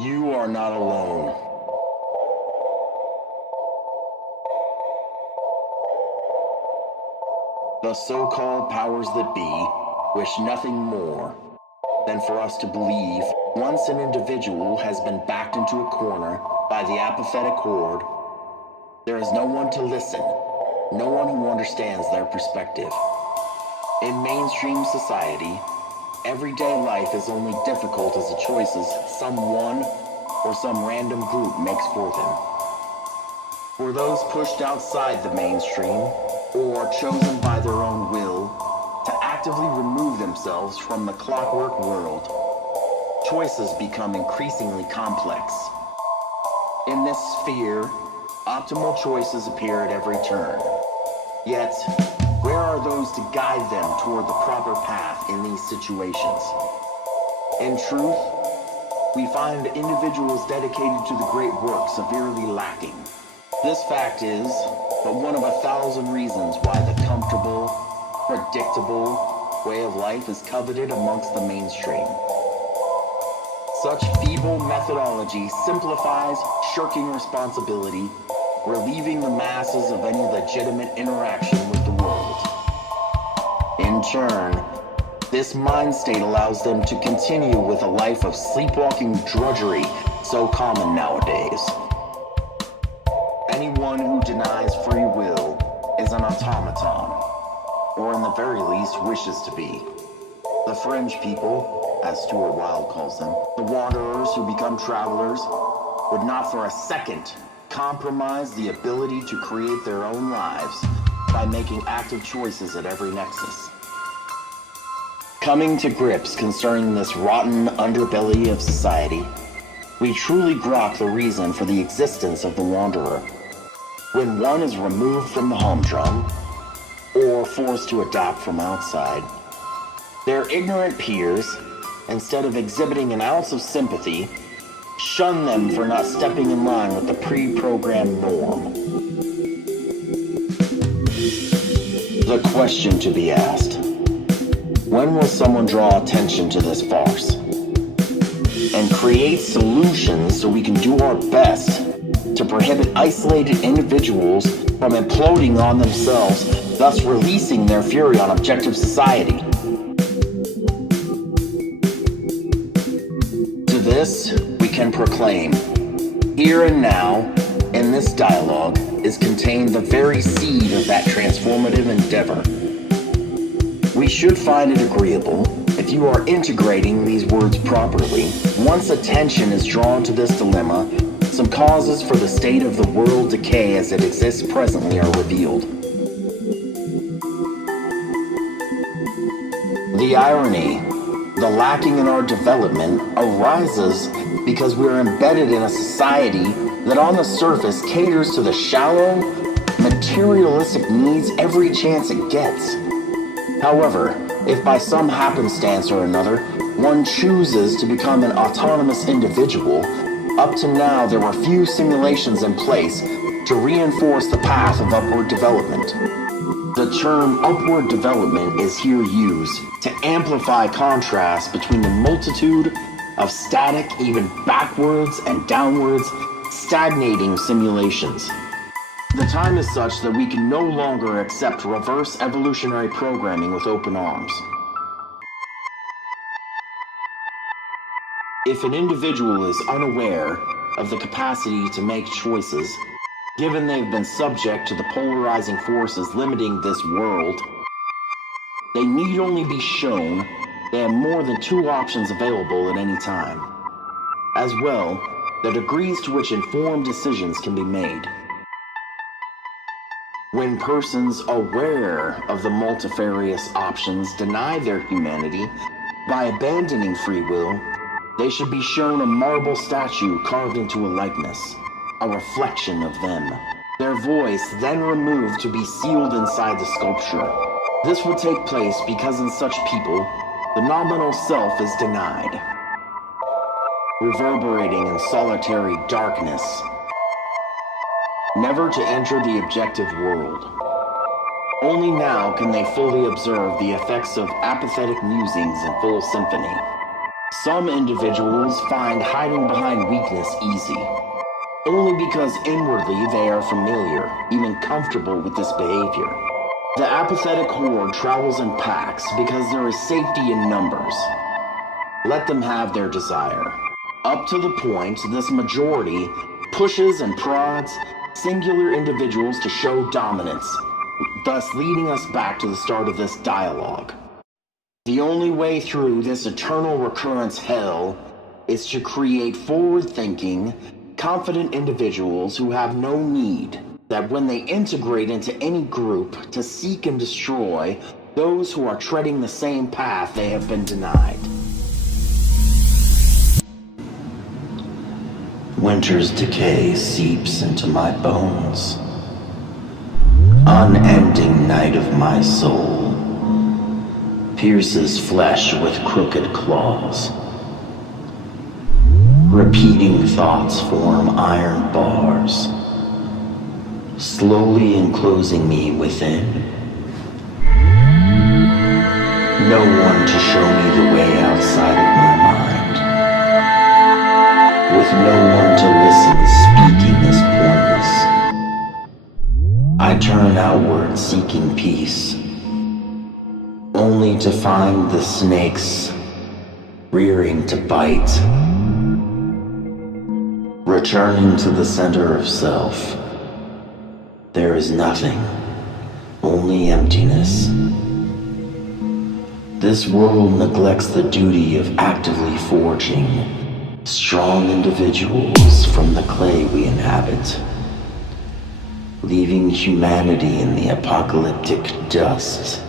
You are not alone. The so-called powers that be wish nothing more than for us to believe once an individual has been backed into a corner by the apathetic horde, there is no one to listen, no one who understands their perspective. In mainstream society, everyday life is only difficult as the choices someone or some random group makes for them. For those pushed outside the mainstream, or chosen by their own will to actively remove themselves from the clockwork world, choices become increasingly complex. In this sphere, optimal choices appear at every turn. Yet, where are those to guide them toward the proper path in these situations? In truth, we find individuals dedicated to the great work severely lacking. This fact is but one of 1,000 reasons why the comfortable, predictable way of life is coveted amongst the mainstream. Such feeble methodology simplifies shirking responsibility, relieving the masses of any legitimate interaction with the world. In turn, this mind state allows them to continue with a life of sleepwalking drudgery so common nowadays. Anyone who denies free will is an automaton, or in the very least wishes to be. The fringe people, as Stuart Wilde calls them, the wanderers who become travelers, would not for a second compromise the ability to create their own lives by making active choices at every nexus. Coming to grips concerning this rotten underbelly of society, we truly grok the reason for the existence of the wanderer. When one is removed from the humdrum, or forced to adapt from outside, their ignorant peers, instead of exhibiting an ounce of sympathy, shun them for not stepping in line with the pre-programmed norm. The question to be asked: when will someone draw attention to this farce and create solutions so we can do our best to prohibit isolated individuals from imploding on themselves, thus releasing their fury on objective society? To this, we can proclaim, here and now, in this dialogue, is contained the very seed of that transformative endeavor. We should find it agreeable if you are integrating these words properly. Once attention is drawn to this dilemma, some causes for the state of the world decay as it exists presently are revealed. The irony, the lacking in our development, arises because we are embedded in a society that on the surface caters to the shallow, materialistic needs every chance it gets. However, if by some happenstance or another, one chooses to become an autonomous individual, up to now there were few simulations in place to reinforce the path of upward development. The term upward development is here used to amplify contrast between the multitude of static, even backwards and downwards, stagnating simulations. The time is such that we can no longer accept reverse evolutionary programming with open arms. If an individual is unaware of the capacity to make choices, given they've been subject to the polarizing forces limiting this world, they need only be shown they have more than two options available at any time. As well, the degrees to which informed decisions can be made. When persons aware of the multifarious options deny their humanity by abandoning free will, they should be shown a marble statue carved into a likeness, a reflection of them. Their voice then removed to be sealed inside the sculpture. This will take place because in such people, the nominal self is denied, reverberating in solitary darkness, never to enter the objective world. Only now can they fully observe the effects of apathetic musings in full symphony. Some individuals find hiding behind weakness easy, only because inwardly they are familiar, even comfortable with this behavior. The apathetic horde travels in packs because there is safety in numbers. Let them have their desire. Up to the point this majority pushes and prods singular individuals to show dominance, thus leading us back to the start of this dialogue. The only way through this eternal recurrence hell is to create forward-thinking, confident individuals who have no need that when they integrate into any group to seek and destroy those who are treading the same path they have been denied. Winter's decay seeps into my bones. Unending night of my soul pierces flesh with crooked claws. Repeating thoughts form iron bars, slowly enclosing me within. No one to show me the way outside of my mind. With no one to listen, speaking is pointless. I turn outward seeking peace, only to find the snakes rearing to bite. Returning to the center of self, there is nothing, only emptiness. This world neglects the duty of actively forging strong individuals from the clay we inhabit, leaving humanity in the apocalyptic dust.